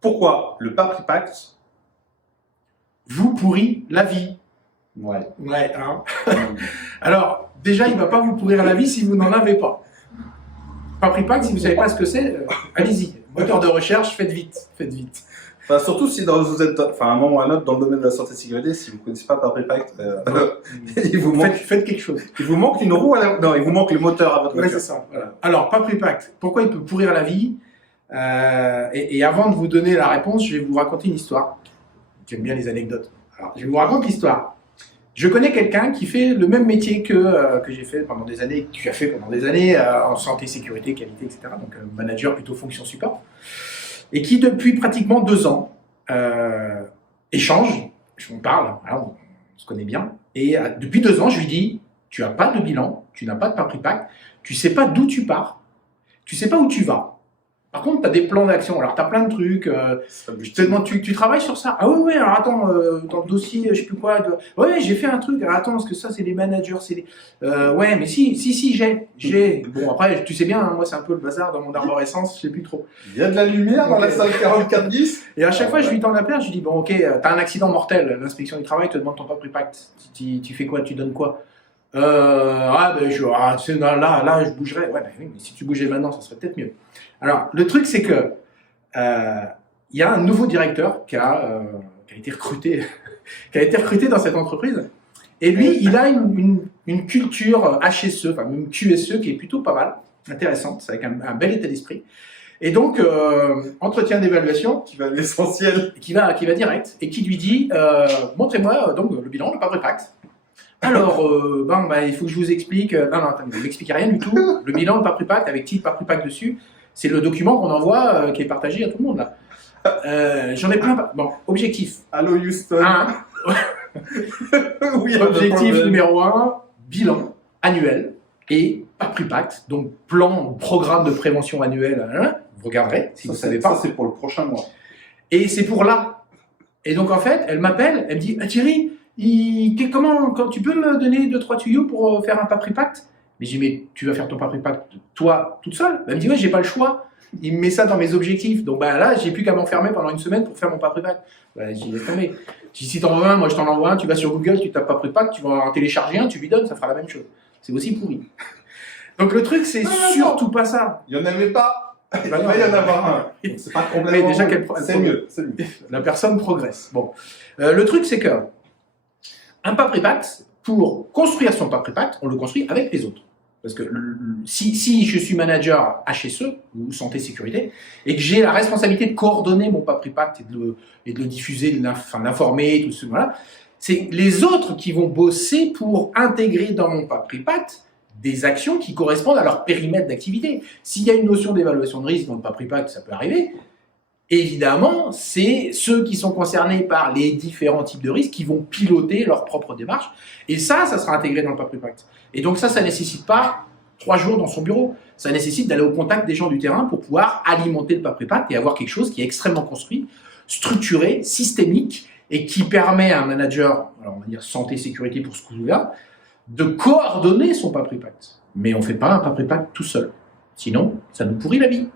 pourquoi le Papripact vous pourrit la vie. Ouais. Ouais, hein. Alors, déjà, il ne va pas vous pourrir la vie si vous n'en avez pas. Papripact, si vous ne savez pas ce que c'est, allez-y. Moteur de recherche, faites vite, faites vite. Enfin, surtout si vous êtes, enfin, à un moment ou à un autre, dans le domaine de la santé et sécurité, si vous ne connaissez pas Papripact, Faites quelque chose. Il vous manque une roue non, il vous manque le moteur à votre Ouais, voiture. c'est ça. Voilà. Alors, Papripact, pourquoi il peut pourrir la vie et avant de vous donner la réponse, je vais vous raconter une histoire. J'aime bien les anecdotes. Alors, je vous raconte l'histoire. Je connais quelqu'un qui fait le même métier que j'ai fait pendant des années, qui a fait pendant des années en santé, sécurité, qualité, etc. Donc, manager plutôt fonction support. Et qui, depuis pratiquement 2 ans, échange, on parle, voilà, on se connaît bien. Et depuis 2 ans, je lui dis, tu n'as pas de bilan, tu n'as pas de Papripact, tu ne sais pas d'où tu pars, tu ne sais pas où tu vas. Par contre, tu as des plans d'action, alors tu as plein de trucs, je te demande, tu travailles sur ça? Ah oui, alors attends, dans le dossier, je sais plus quoi, ouais, j'ai fait un truc, alors attends, parce que ça, c'est les managers, c'est les... ouais, mais si, j'ai... Bon, après, tu sais bien, hein, moi, c'est un peu le bazar dans mon arborescence, je sais plus trop. Il y a de la lumière dans la salle 4410. Et à chaque fois, je lui tends la perche, je lui dis, bon, ok, t'as un accident mortel, l'inspection du travail te demande ton Papripact, tu fais quoi, tu donnes quoi? Tu sais, là, je bougerais. Ouais, ben oui, mais si tu bougeais maintenant, ça serait peut-être mieux. Alors, le truc, c'est que il y a un nouveau directeur qui a été recruté, qui a été recruté dans cette entreprise. Et lui, il a une culture HSE, enfin même QSE, qui est plutôt pas mal, intéressante, avec un bel état d'esprit. Et donc, entretien d'évaluation, qui va à l'essentiel, qui va direct, et qui lui dit, montrez-moi donc le bilan, le Papripact. Alors, il faut que je vous explique. Non, attends, vous ne m'expliquez rien du tout. Le bilan de Papripact avec titre Papripact dessus, c'est le document qu'on envoie, qui est partagé à tout le monde là. J'en ai plein. Bon, objectif. Allô Houston. Oui, objectif numéro 1, bilan annuel et Papripact, donc programme de prévention annuel. Vous regarderez si vous ne savez pas. Ça, c'est pour le prochain mois. Et c'est pour là. Et donc en fait, elle m'appelle, elle me dit, Thierry, quand tu peux me donner 2-3 tuyaux pour faire un Papripact? Mais j'ai dit, mais tu vas faire ton Papripact toi, toute seule? Elle me dit, ouais, j'ai pas le choix. Il me met ça dans mes objectifs. Donc là, j'ai plus qu'à m'enfermer pendant 1 semaine pour faire mon Papripact. J'ai dit, laisse tomber. Si t'en veux un, moi je t'en envoie un, tu vas sur Google, tu tapes Papripact, tu vas en télécharger un, tu lui donnes, ça fera la même chose. C'est aussi pourri. Donc le truc, c'est surtout pas ça. Il n'y en avait pas. Il va y en avoir un. C'est pas de problème. Mais déjà, c'est mieux. La personne progresse. Bon. Le truc, c'est que un Papripact, pour construire son Papripact, on le construit avec les autres. Parce que si je suis manager HSE, ou santé sécurité, et que j'ai la responsabilité de coordonner mon Papripact et de le diffuser, de l'informer, tout ce voilà, c'est les autres qui vont bosser pour intégrer dans mon Papripact des actions qui correspondent à leur périmètre d'activité. S'il y a une notion d'évaluation de risque dans le Papripact, ça peut arriver. Évidemment, c'est ceux qui sont concernés par les différents types de risques qui vont piloter leur propre démarche. Et ça sera intégré dans le Papripact. Et donc ça nécessite pas 3 jours dans son bureau. Ça nécessite d'aller au contact des gens du terrain pour pouvoir alimenter le Papripact et avoir quelque chose qui est extrêmement construit, structuré, systémique, et qui permet à un manager, alors on va dire santé, sécurité pour ce coup-là, de coordonner son Papripact. Mais on ne fait pas un Papripact tout seul. Sinon, ça nous pourrit la vie.